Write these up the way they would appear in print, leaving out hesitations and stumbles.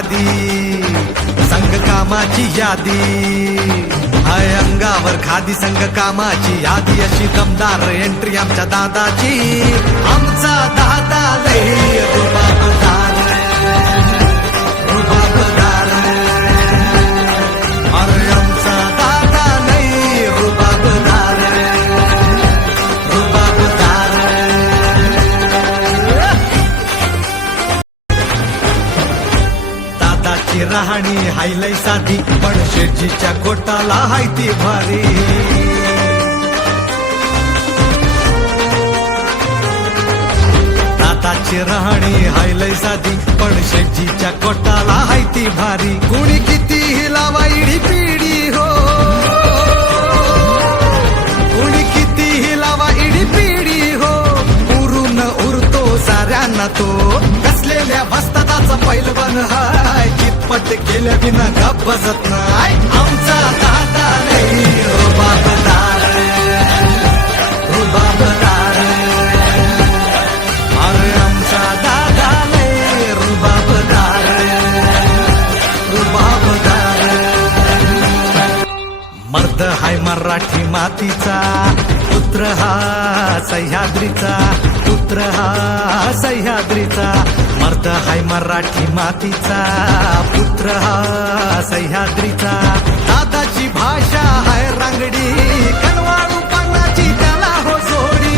खादी संघ कामाची यादी हाय अंगावर खादी संघ कामाची यादी अशी दमदार एंट्री आमच्या दादाची आमचा दादा लई रुबाबदार रुबाबदार अरे आमचा दादा लई रुबाबदार रुबाबदार दादाची राहणी हायलय साधी पण शेठजीच्या कोटाला हाय ती भारी दादाची राहणी हायलय साधी पण शेठजीच्या कोटाला हाय ती भारी कुणी किती हिलावा इडी पिढी हो कुणी किती हिलावा इडी पिढी हो उरून उरतो साऱ्यांना तो कसलेल्या भस्ताचा पैलवान हाय कितपट केल्या बिना गप बसत नाय आमचा दादा लई रुबाबदार रुबाबदार अरे आमचा दादा लई रुबाबदार रुबाबदार मर्द हाय मराठी मातीचा पुत्र हा सह्याद्रीचा पुत्र हा सह्याद्रीचा मर्द हाय मराठी मातीचा पुत्र हा सह्याद्रीचा दादाची भाषा हाय रांगडी कनवाळू पानाची त्याला हो जोडी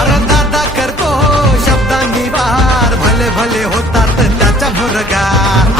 अरे दादा करतो शब्दांनी वार भले भले होतात त्याच्या भरगार